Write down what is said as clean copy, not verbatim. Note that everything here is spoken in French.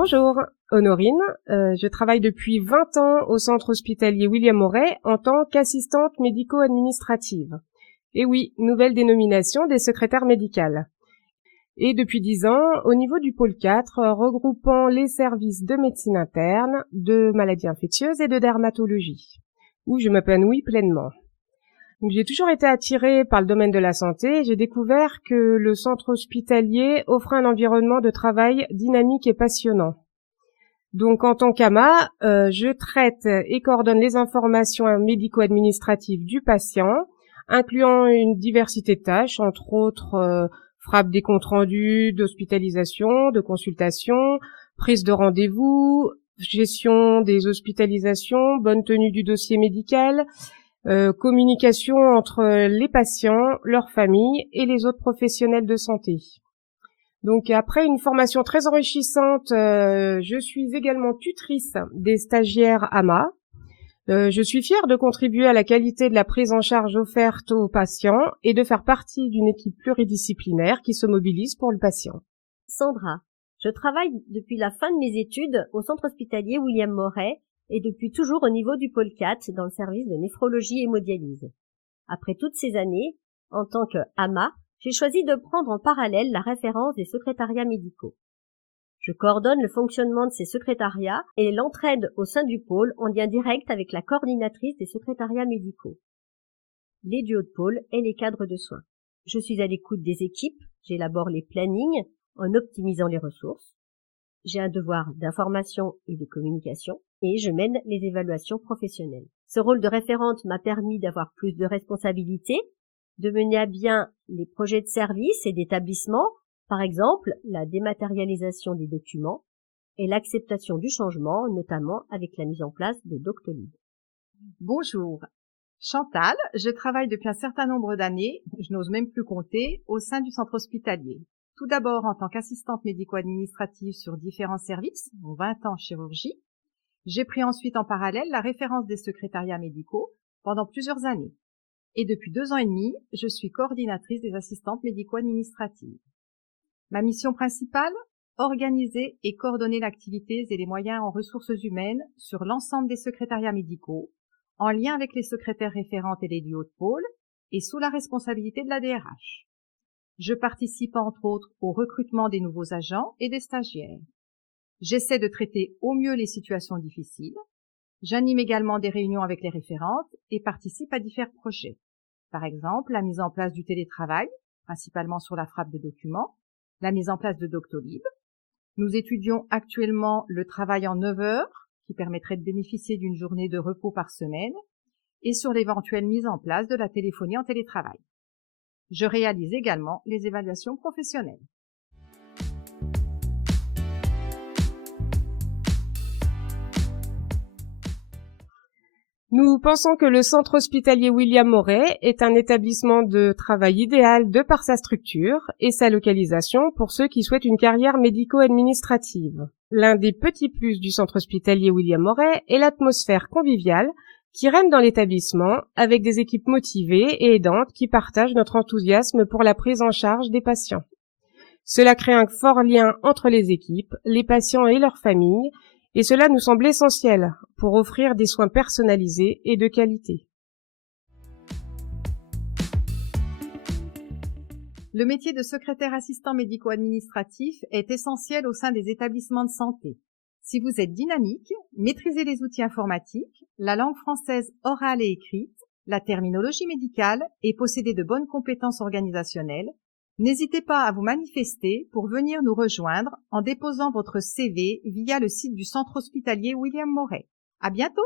Bonjour, Honorine. Je travaille depuis 20 ans au centre hospitalier William Moret en tant qu'assistante médico-administrative. Et oui, nouvelle dénomination des secrétaires médicales. Et depuis 10 ans, au niveau du pôle 4, regroupant les services de médecine interne, de maladies infectieuses et de dermatologie, où je m'épanouis pleinement. Donc, j'ai toujours été attirée par le domaine de la santé et j'ai découvert que le centre hospitalier offrait un environnement de travail dynamique et passionnant. Donc, en tant qu'AMA, je traite et coordonne les informations médico-administratives du patient, incluant une diversité de tâches, entre autres frappe des comptes rendus, d'hospitalisation, de consultation, prise de rendez-vous, gestion des hospitalisations, bonne tenue du dossier médical, communication entre les patients, leurs familles et les autres professionnels de santé. Donc après une formation très enrichissante, je suis également tutrice des stagiaires AMA. Je suis fière de contribuer à la qualité de la prise en charge offerte aux patients et de faire partie d'une équipe pluridisciplinaire qui se mobilise pour le patient. Sandra, je travaille depuis la fin de mes études au centre hospitalier William Moret et depuis toujours au niveau du pôle 4 dans le service de néphrologie et hémodialyse. Après toutes ces années, en tant que AMA, j'ai choisi de prendre en parallèle la référence des secrétariats médicaux. Je coordonne le fonctionnement de ces secrétariats et l'entraide au sein du pôle en lien direct avec la coordinatrice des secrétariats médicaux, les duos de pôle et les cadres de soins. Je suis à l'écoute des équipes, j'élabore les plannings en optimisant les ressources. J'ai un devoir d'information et de communication et je mène les évaluations professionnelles. Ce rôle de référente m'a permis d'avoir plus de responsabilités, de mener à bien les projets de service et d'établissement, par exemple la dématérialisation des documents et l'acceptation du changement, notamment avec la mise en place de Doctolib. Bonjour, Chantal, je travaille depuis un certain nombre d'années, je n'ose même plus compter, au sein du centre hospitalier. Tout d'abord en tant qu'assistante médico-administrative sur différents services, dont 20 ans en chirurgie. J'ai pris ensuite en parallèle la référence des secrétariats médicaux pendant plusieurs années. Et depuis 2 ans et demi, je suis coordinatrice des assistantes médico-administratives. Ma mission principale, organiser et coordonner l'activité et les moyens en ressources humaines sur l'ensemble des secrétariats médicaux, en lien avec les secrétaires référentes et les duos de pôle, et sous la responsabilité de la DRH. Je participe entre autres au recrutement des nouveaux agents et des stagiaires. J'essaie de traiter au mieux les situations difficiles. J'anime également des réunions avec les référentes et participe à divers projets. Par exemple, la mise en place du télétravail, principalement sur la frappe de documents, la mise en place de Doctolib. Nous étudions actuellement le travail en 9 heures, qui permettrait de bénéficier d'une journée de repos par semaine, et sur l'éventuelle mise en place de la téléphonie en télétravail. Je réalise également les évaluations professionnelles. Nous pensons que le centre hospitalier William Moret est un établissement de travail idéal de par sa structure et sa localisation pour ceux qui souhaitent une carrière médico-administrative. L'un des petits plus du centre hospitalier William Moret est l'atmosphère conviviale qui règne dans l'établissement avec des équipes motivées et aidantes qui partagent notre enthousiasme pour la prise en charge des patients. Cela crée un fort lien entre les équipes, les patients et leurs familles, et cela nous semble essentiel pour offrir des soins personnalisés et de qualité. Le métier de secrétaire assistant médico-administratif est essentiel au sein des établissements de santé. Si vous êtes dynamique, maîtrisez les outils informatiques, la langue française orale et écrite, la terminologie médicale et possédez de bonnes compétences organisationnelles, n'hésitez pas à vous manifester pour venir nous rejoindre en déposant votre CV via le site du centre hospitalier William Moret. À bientôt!